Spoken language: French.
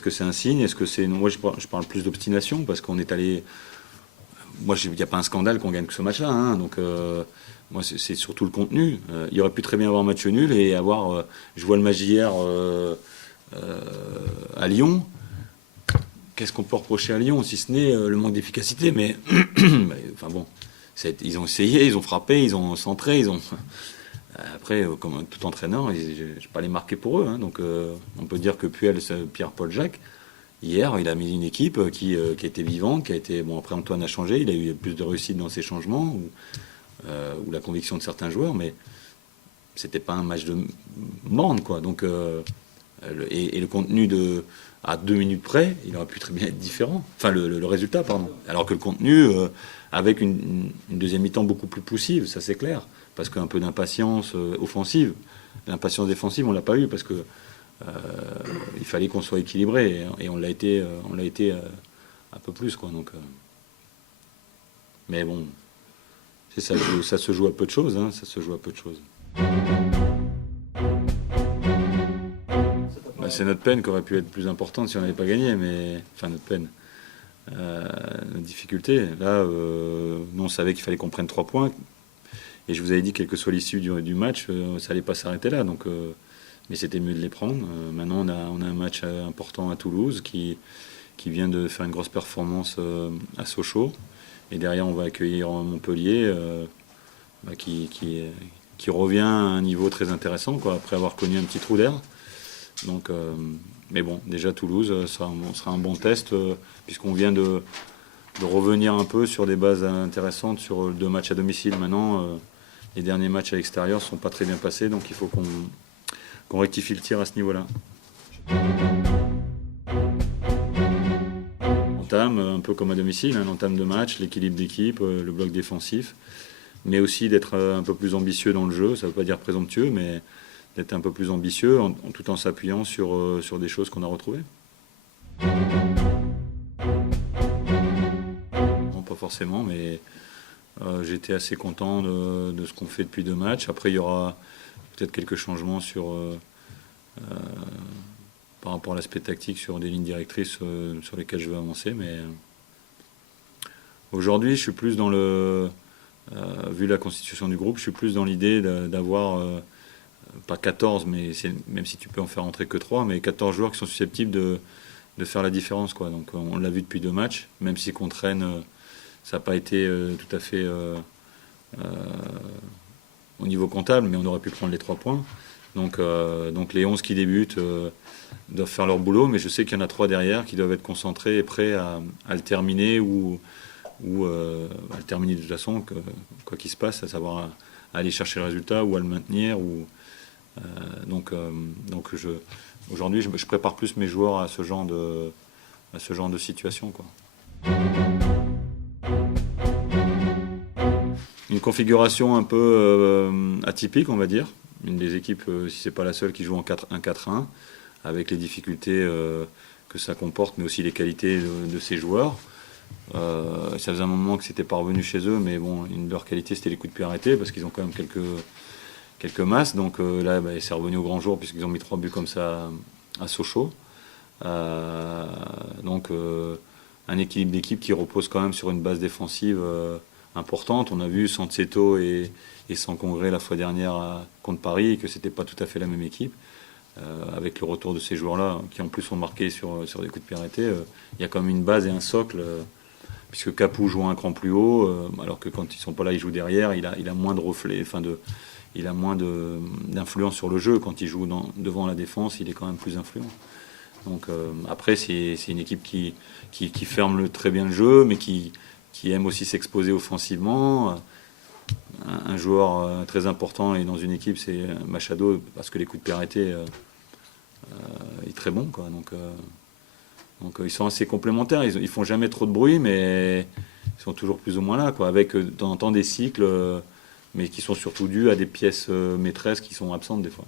est-ce que c'est un signe? Est-ce que c'est... Moi, je parle plus d'obstination parce qu'on est allé... Moi, il n'y a pas un scandale qu'on gagne que ce match-là. Hein, donc, moi, c'est surtout le contenu. Il aurait pu très bien avoir un match nul et avoir... je vois le match d'hier à Lyon. Qu'est-ce qu'on peut reprocher à Lyon, si ce n'est le manque d'efficacité? Mais, enfin bon, ils ont essayé, ils ont frappé, ils ont centré, ils ont... Après, comme tout entraîneur, je ne vais pas les marquer pour eux. Hein, donc, on peut dire que Puel, Pierre-Paul Jacques, hier, il a mis une équipe qui était vivante, qui a été... Bon, après, Antoine a changé, il a eu plus de réussite dans ses changements, ou la conviction de certains joueurs, mais c'était pas un match de morne, quoi. Donc, et le contenu à 2 minutes près, il aurait pu très bien être différent. Enfin, le résultat, pardon. Alors que le contenu, avec une deuxième mi-temps beaucoup plus poussive, ça c'est clair. Parce qu'un peu d'impatience offensive, l'impatience défensive, on l'a pas eu parce que il fallait qu'on soit équilibré et on l'a été un peu plus, quoi. Donc, mais bon, ça se joue à peu de choses, hein, ça se joue à peu de choses. C'est notre peine qui aurait pu être plus importante si on n'avait pas gagné, mais enfin notre peine, notre difficulté. Là, nous on savait qu'il fallait qu'on prenne 3 points, et je vous avais dit quelle que soit l'issue du match, ça allait pas s'arrêter là. Donc, mais c'était mieux de les prendre. Maintenant, on a un match important à Toulouse qui vient de faire une grosse performance à Sochaux, et derrière on va accueillir Montpellier, qui revient à un niveau très intéressant, quoi, après avoir connu un petit trou d'air. Donc, mais bon, déjà Toulouse sera un bon test, puisqu'on vient de revenir un peu sur des bases intéressantes sur 2 matchs à domicile. Maintenant, les derniers matchs à l'extérieur ne sont pas très bien passés, donc il faut qu'on rectifie le tir à ce niveau-là. Entame, un peu comme à domicile, hein, l'entame de match, l'équilibre d'équipe, le bloc défensif, mais aussi d'être un peu plus ambitieux dans le jeu. Ça ne veut pas dire présomptueux, mais d'être un peu plus ambitieux tout en s'appuyant sur des choses qu'on a retrouvées. Non, pas forcément, mais j'étais assez content de ce qu'on fait depuis 2 matchs. Après, il y aura peut-être quelques changements par rapport à l'aspect tactique sur des lignes directrices sur lesquelles je veux avancer. Mais aujourd'hui, je suis plus dans vu la constitution du groupe, je suis plus dans l'idée d'avoir... pas 14, mais même si tu peux en faire entrer que 3, mais 14 joueurs qui sont susceptibles de faire la différence, quoi. Donc on l'a vu depuis 2 matchs, même si contre Rennes, ça n'a pas été tout à fait au niveau comptable, mais on aurait pu prendre les 3 points. Donc les 11 qui débutent doivent faire leur boulot, mais je sais qu'il y en a 3 derrière qui doivent être concentrés et prêts à le terminer ou à le terminer de toute façon, quoi qu'il se passe, à savoir à aller chercher le résultat ou à le maintenir. Donc aujourd'hui, je prépare plus mes joueurs à ce genre de situation, quoi. Une configuration un peu atypique, on va dire. Une des équipes, si c'est pas la seule, qui joue en 4-1, avec les difficultés que ça comporte, mais aussi les qualités de ses joueurs. Ça faisait un moment que c'était pas revenu chez eux, mais bon, une de leurs qualités, c'était les coups de pied arrêtés, parce qu'ils ont quand même quelques masses. Donc là, c'est revenu au grand jour, puisqu'ils ont mis 3 buts comme ça à Sochaux. Donc un équilibre d'équipe qui repose quand même sur une base défensive importante. On a vu sans Tseto et sans Congrès la fois dernière contre Paris, que c'était pas tout à fait la même équipe. Avec le retour de ces joueurs-là, qui en plus ont marqué sur des coups de pied arrêtés, il y a quand même une base et un socle, puisque Capou joue un cran plus haut, alors que quand ils sont pas là, il joue derrière, il a moins de reflets, il a moins d'influence sur le jeu. Quand il joue devant la défense, il est quand même plus influent. Donc après, c'est une équipe qui ferme très bien le jeu, mais qui aime aussi s'exposer offensivement. Un joueur très important et dans une équipe, c'est Machado, parce que les coups de pied arrêtés, il est très bon, quoi. Donc ils sont assez complémentaires. Ils font jamais trop de bruit, mais ils sont toujours plus ou moins là, quoi, avec de temps en temps des cycles, mais qui sont surtout dus à des pièces maîtresses qui sont absentes des fois.